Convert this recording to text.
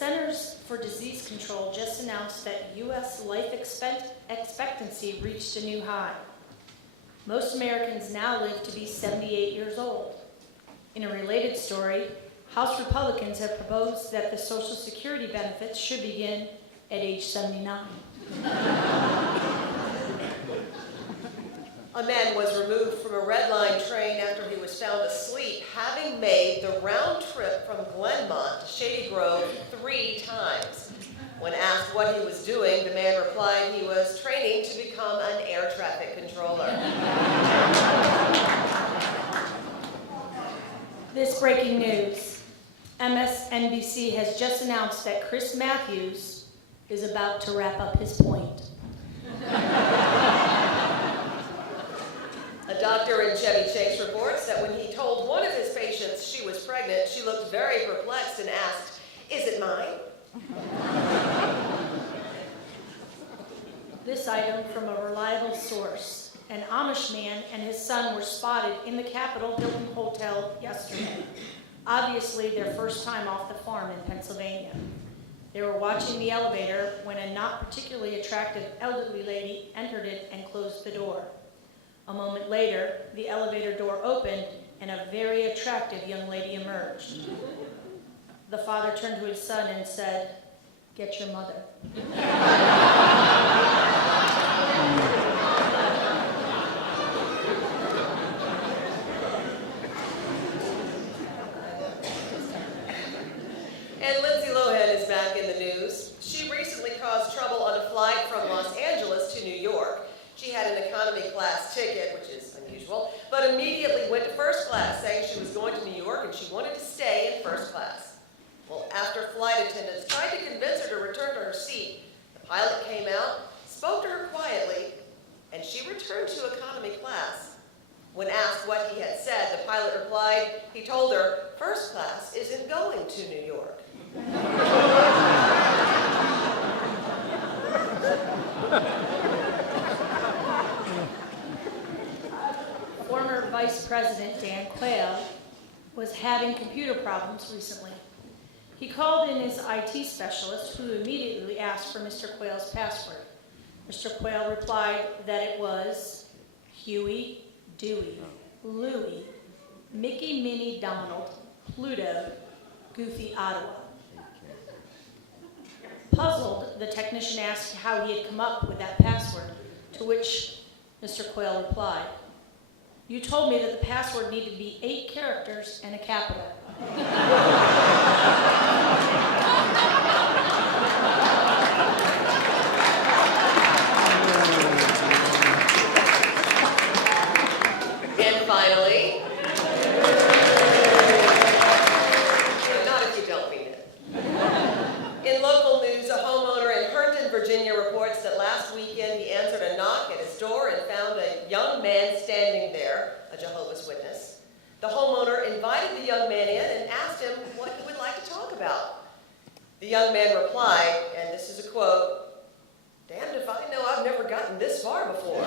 Centers for Disease Control just announced that U.S. life expectancy reached a new high. Most Americans now live to be 78 years old. In a related story, House Republicans have proposed that the Social Security benefits should begin at age 79. A man was removed from a Red Line train after he was found asleep, having made the round trip from Glenmont to Shady Grove 3 times. When asked what he was doing, the man replied he was training to become an air traffic controller. This breaking news. MSNBC has just announced that Chris Matthews is about to wrap up his point. A doctor in Chevy Chase reports that when he told one of his patients she was pregnant, she looked very perplexed and asked, "Is it mine?" This item from a reliable source. An Amish man and his son were spotted in the Capitol Hilton Hotel yesterday. Obviously their first time off the farm in Pennsylvania. They were watching the elevator when a not particularly attractive elderly lady entered it and closed the door. A moment later, the elevator door opened and a very attractive young lady emerged. The father turned to his son and said, "Get your mother." And Lindsay Lohan is back in the news. She recently caused trouble on a flight from Los Angeles to New York. She had an economy class ticket, which is unusual, but immediately went to first class, saying she was going to New York and she wanted to stay in first class. Well, after flight attendants tried to convince her to return to her seat, the pilot came out, spoke to her quietly, and she returned to economy class. When asked what he had said, the pilot replied, he told her, "First class isn't going to New York." Former Vice President Dan Quayle was having computer problems recently. He called in his IT specialist, who immediately asked for Mr. Quayle's password. Mr. Quayle replied that it was Huey, Dewey, Louie, Mickey, Minnie, Donald, Pluto, Goofy, Ottawa. Puzzled, the technician asked how he had come up with that password, to which Mr. Quayle replied, "You told me that the password needed to be 8 characters and a capital." And finally, not if you don't mean it. In local news, a homeowner in Herndon, Virginia reports that last weekend he answered a knock at his door and found a young man standing there, a Jehovah's Witness. The homeowner invited the young man in and asked him what he would like to talk about. The young man replied, and this is a quote, "Damned if I know, I've never gotten this far before."